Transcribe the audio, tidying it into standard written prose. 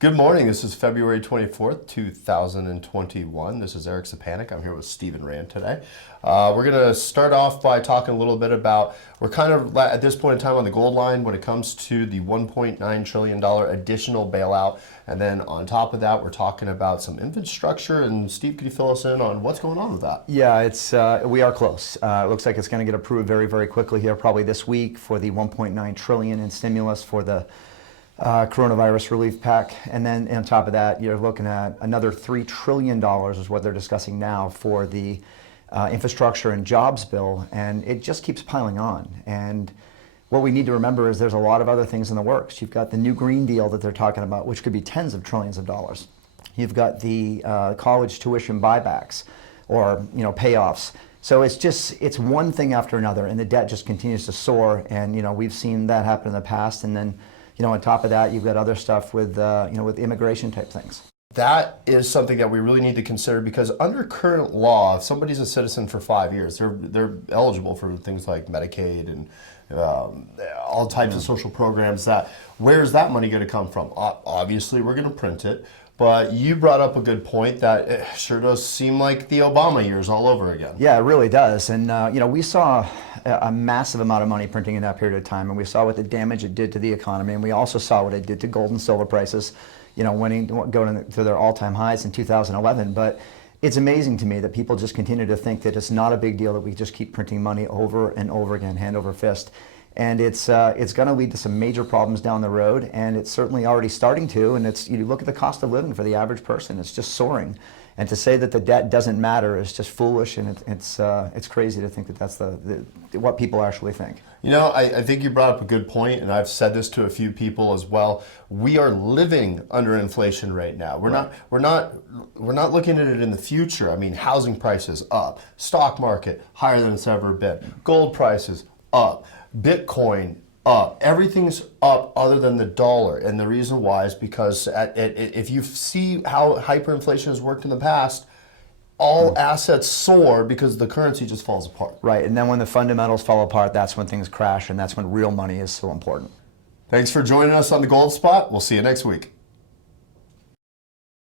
Good morning. This is February 24th, 2021. This is Eric Sepanek. I'm here with Stephen Rand today. We're going to start off by talking a little bit about, we're kind of at this point in time on the gold line when it comes to the $1.9 trillion additional bailout. And then on top of that, we're talking about some infrastructure. And Steve, could you fill us in on what's going on with that? Yeah, we are close. It looks like it's going to get approved very, very quickly here, probably this week, for the $1.9 trillion in stimulus for the coronavirus relief pack. And then on top of that, you're looking at another $3 trillion is what they're discussing now for the infrastructure and jobs bill. And it just keeps piling on. And what we need to remember is there's a lot of other things in the works. You've got the new Green Deal that they're talking about, which could be tens of trillions of dollars. You've got the college tuition buybacks or payoffs. So it's one thing after another, and the debt just continues to soar. And we've seen that happen in the past. And then on top of that, you've got other stuff with with immigration type things. That is something that we really need to consider because under current law, if somebody's a citizen for 5 years, they're eligible for things like Medicaid and all types of social programs. Where's that money going to come from? Obviously, we're going to print it. But you brought up a good point that it sure does seem like the Obama years all over again. Yeah, it really does. And we saw a massive amount of money printing in that period of time, and we saw what the damage it did to the economy, and we also saw what it did to gold and silver prices, going to their all-time highs in 2011. But it's amazing to me that people just continue to think that it's not a big deal that we just keep printing money over and over again, hand over fist. And it's going to lead to some major problems down the road, and it's certainly already starting to. And you look at the cost of living for the average person; it's just soaring. And to say that the debt doesn't matter is just foolish, and it's crazy to think that that's what people actually think. I think you brought up a good point, and I've said this to a few people as well. We are living under inflation right now. We're not looking at it in the future. I mean, housing prices up, stock market higher than it's ever been, gold prices up, Bitcoin up. Everything's up other than the dollar. And the reason why is because if you see how hyperinflation has worked in the past, all assets soar because the currency just falls apart. Right. And then when the fundamentals fall apart, that's when things crash, and that's when real money is so important. Thanks for joining us on the Gold Spot. We'll see you next week.